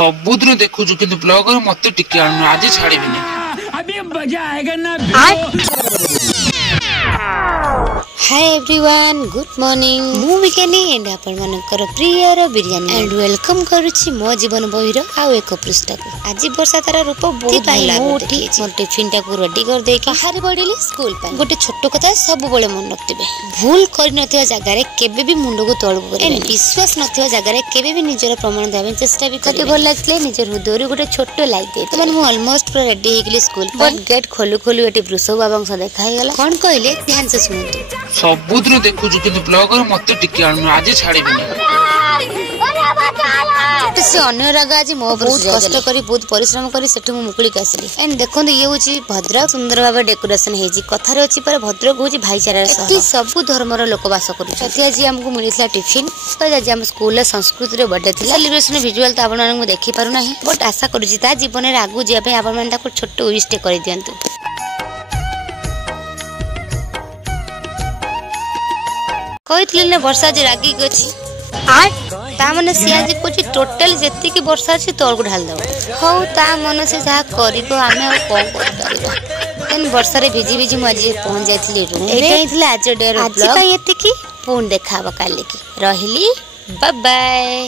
ସବୁଦିନ ଦେଖୁଛୁ କିନ୍ତୁ ବ୍ଲଗରେ ମତେ ଟିକେ ଆଣୁନି, ଆଜି ଛାଡ଼ିବିନି। Hi everyone, good morning. मु विज्ञानी एंड आपण मानकर प्रियर बिरयानी एंड वेलकम करूची मो जीवन बहिर आउ एक पृष्ठ को। आज वर्षा तारा रूप बहुत भला उठी मोर टिफिन टा को रेडी कर दे के बाहर पड़िली स्कूल पर। गोटे छोट कथा सब बेले मन रखिबे, भूल कर नथिया जगह रे केबे भी मुंड को तळु करे, विश्वास नथिया जगह रे केबे भी निजर प्रमाण देबे चेष्टा भी करते। भल लागले निजर हृदय गोटे छोट लाइक दे त मन मु ऑलमोस्ट पूरा रेडी हे गेली स्कूल पर। गेट खोलु खोलु एटी वृषभ बाबा से देखा हे गेला। कोन कहले ध्यान से सुनतु। ସବୁଦିନ ଦେଖୁଛୁ କିନ୍ତୁ ବ୍ଲଗରେ ମତେ ଟିକେ ଆଣୁନି, ଆଜି ଛାଡ଼ିବିନି। से अन्य राग आज मो बहुत कष्ट करी बहुत परिश्रम करी सेठु मु मुकुली के आसली। एंड देखो ये होची भद्रक सुंदर भाबे डेकोरेशन हेजी। कथा रे अछि पर भद्रक होची भाईचारा शहर। एति सब धर्मर लोक वास करू। सती आज हमको मिलिसला टिफिन। तो आज हम स्कूल रे संस्कृत रे बर्थडे थिला। सेलिब्रेशन विजुअल त आपण मानू देखि पारु नाही, बट आशा करू छी ता जीवन रे आगु जिया पे आपण मान ताको छोट विश टे करि दियंतु। कहितले ने वर्षा जे रागी गछि ता मने सिया जे कोची टोटल जेति की वर्षा अछि तोर को ढाल दबो। हो ता मन से जा करिबो आमे आ कोन कर परबो। एन वर्षा रे भिजी भिजी म आज पहुंच जाइथिले रूम। एटाई थिले आज डेर ब्लॉग। आज पई एति की फोन देखाबो काली की रहिली। Bye bye.